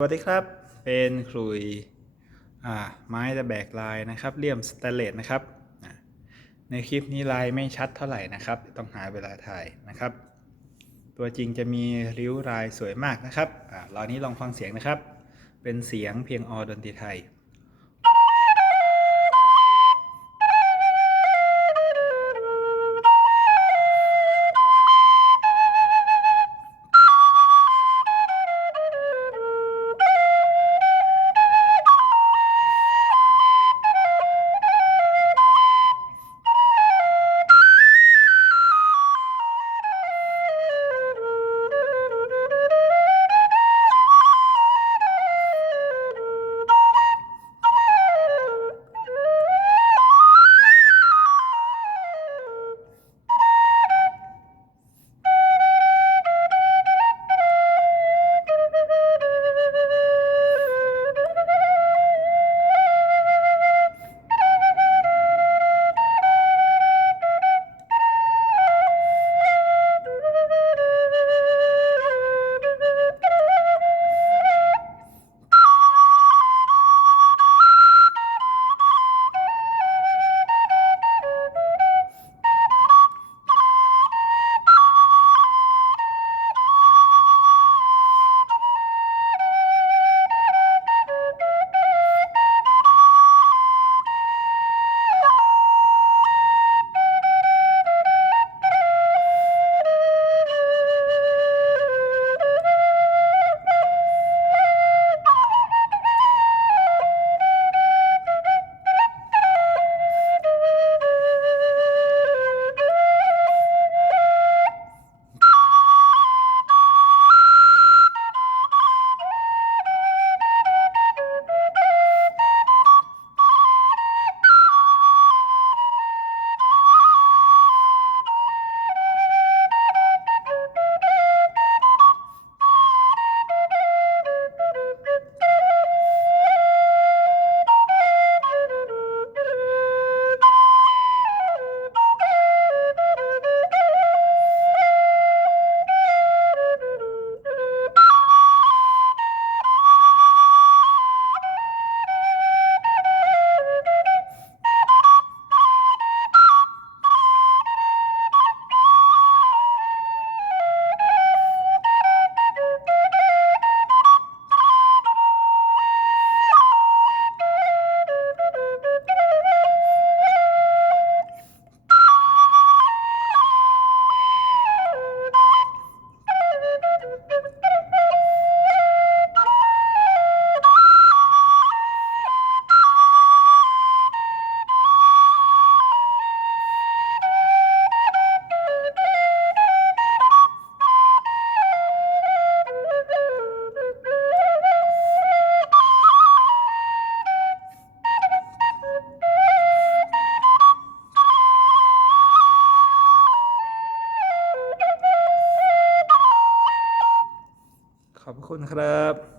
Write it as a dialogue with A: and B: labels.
A: สวัสดีครับ เป็นคลุยอ่าไม้ตะแบกลายนะครับเลี่ยมสแตนเลสนะครับ ในคลิปนี้ลายไม่ชัดเท่าไหร่นะครับ ต้องหาเวลาถ่ายนะครับ ตัวจริงจะมีริ้วลายสวยมากนะครับอ่าเรานี้ลองฟังเสียงนะครับ เป็นเสียงเพียงอดนตรีไทย ขอบคุณครับ